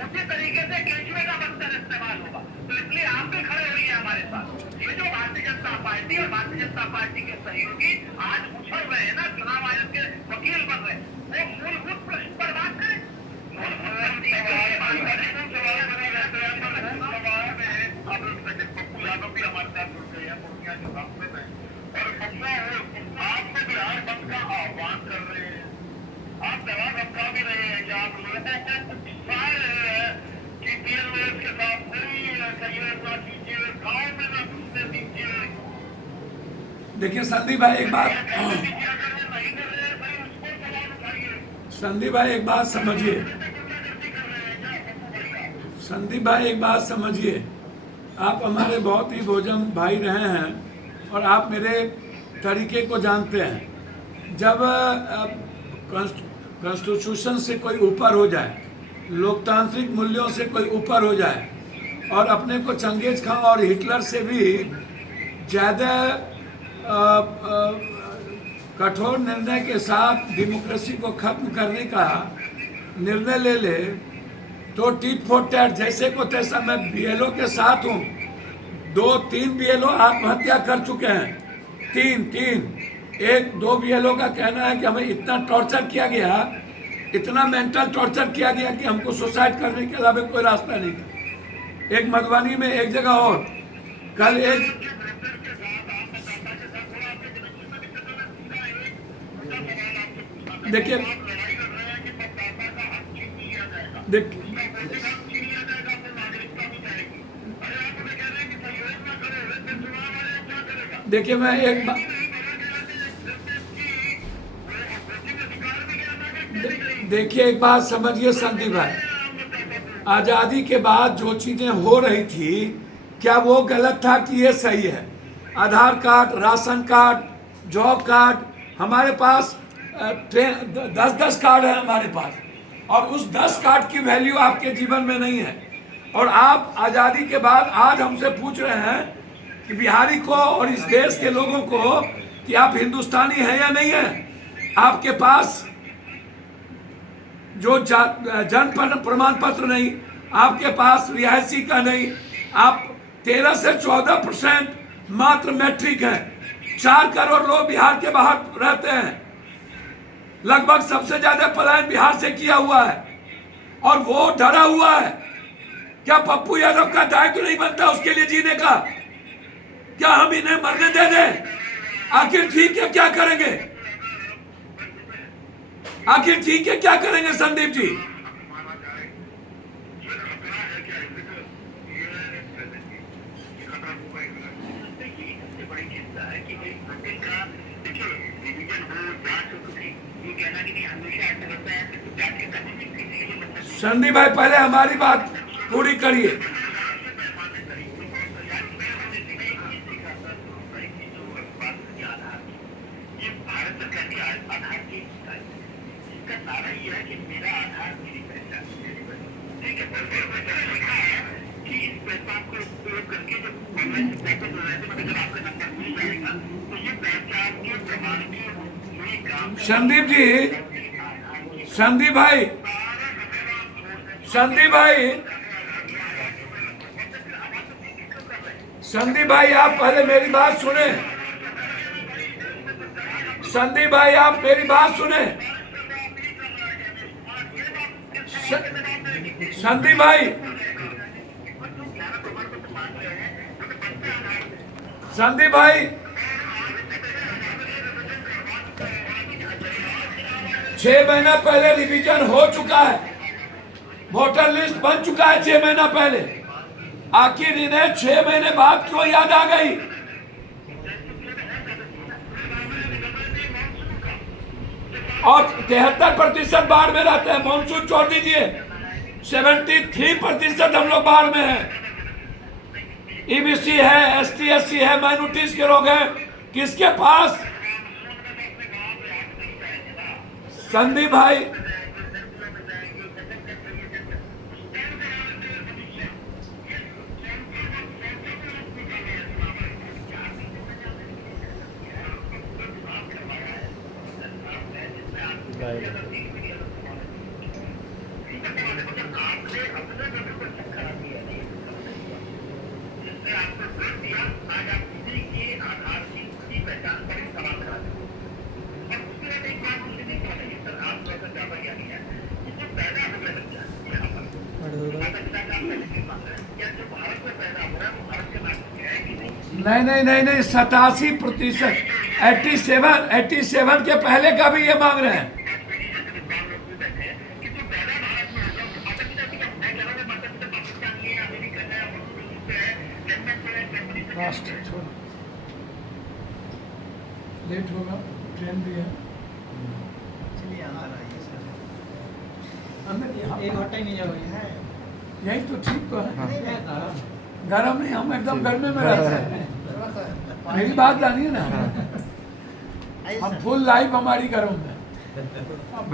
उसी तरीके से केंचुए का मंत्र इस्तेमाल होगा। तो इसलिए आप भी खड़े होइए हमारे साथ। ये जो भारतीय जनता पार्टी और भारतीय जनता पार्टी के सहयोगी आज उछल रहे हैं ना, चुनाव आयोग के वकील बन रहे हैं, वो मूलभूत प्रश्न पर बात करें। पप्पू यादव भी हमारे साथ जुड़ गए हैं पूर्णिया के रास्ते में, और पप्पू आप तो बिहार बंद का आह्वान कर रहे हैं, आप दवा धमका भी रहे हैं कि आप लोगों को उकसा रहे हैं कि बीएलओ के साथ कोई सहयोग ना कीजिए, गाँव में ना घुसने दीजिए। देखिए संदीप भाई एक बात, संदीप भाई एक बात समझिए, संदीप भाई एक बात समझिए, आप हमारे बहुत ही भोजन भाई रहे हैं और आप मेरे तरीके को जानते हैं। जब कॉन्स्टिट्यूशन से कोई ऊपर हो जाए, लोकतांत्रिक मूल्यों से कोई ऊपर हो जाए और अपने को चंगेज खां और हिटलर से भी ज़्यादा कठोर निर्णय के साथ डेमोक्रेसी को खत्म करने का निर्णय ले ले, तो टीट फॉर टैट जैसे को तैसा। मैं बीएलओ के साथ हूँ, 2-3 बीएलओ आत्महत्या कर चुके हैं, 3 2 बीएलओ का कहना है कि हमें इतना टॉर्चर किया गया, इतना मेंटल टॉर्चर किया गया कि हमको सुसाइड करने के अलावा कोई रास्ता नहीं था। एक मधुबनी में, एक जगह और, कल एक देखिए देखिए मैं एक देखिए एक बात समझिए संदीप भाई, आज़ादी के बाद जो चीज़ें हो रही थी, क्या वो गलत था कि ये सही है? Aadhaar card, ration card, job card, हमारे पास 10 कार्ड है हमारे पास, और उस 10 कार्ड की वैल्यू आपके जीवन में नहीं है। और आप आज़ादी के बाद आज हमसे पूछ रहे हैं कि बिहारी को और इस देश के लोगों को कि आप हिंदुस्तानी हैं या नहीं है। आपके पास जो जन्म प्रमाण पत्र नहीं, आपके पास रिहायशी का नहीं, आप 13 से 14% मात्र मैट्रिक हैं। 4 करोड़ लोग बिहार के बाहर रहते हैं, लगभग सबसे ज्यादा पलायन बिहार से किया हुआ है, और वो डरा हुआ है। क्या पप्पू यादव का दायित्व नहीं बनता उसके लिए जीने का? क्या हम इन्हें मरने दे दें? आखिर ठीक है, क्या करेंगे? आखिर ठीक है, क्या करेंगे संदीप जी? संदीप भाई पहले हमारी बात पूरी करिए। संदीप जी, संदीप भाई, संदीप भाई, संदीप भाई आप पहले मेरी बात सुने। संदीप भाई आप मेरी बात सुने। संदीप भाई, संदीप भाई, 6 महीना पहले रिवीजन हो चुका है, वोटर लिस्ट बन चुका है 6 महीना पहले। आखिर इन्हें 6 महीने बाद क्यों याद आ गई? और 73% बाढ़ में रहते हैं, मानसून छोड़ दीजिए, 73% हम लोग बाढ़ में हैं। ईबीसी है, एसटी एससी है, माइनॉरिटीज के लोग हैं, किसके पास? संदीप भाई, क्या जो भारत में पैदा हो रहा है वो भारत के नागरिक है कि नहीं? नहीं 87%, 87 के पहले का भी ये मांग रहे हैं। कश्मीरी जैसे विद्वान लोग भी बैठे हैं कि जो पैदा भारत में होगा उसको माता पिता की है, घरों में माता पिता पाकिस्तानी है, अमेरिकन है, मुस्लिम से है, जन्नत से है, कंपनी से राष्ट्र छोड़, लेट होगा, ट्रेन भी है। चलिए आ रहा है सर। अंदर यहाँ एक घंटा ही नहीं जाओगे है यही तो ठीक तो है। नहीं है गर्म नहीं, हम एकदम गर्मी में रहते हैं। थोड़ा सा मेरी बात जानिए ना, आइए हम सर। फुल लाइफ हमारी गर्म है।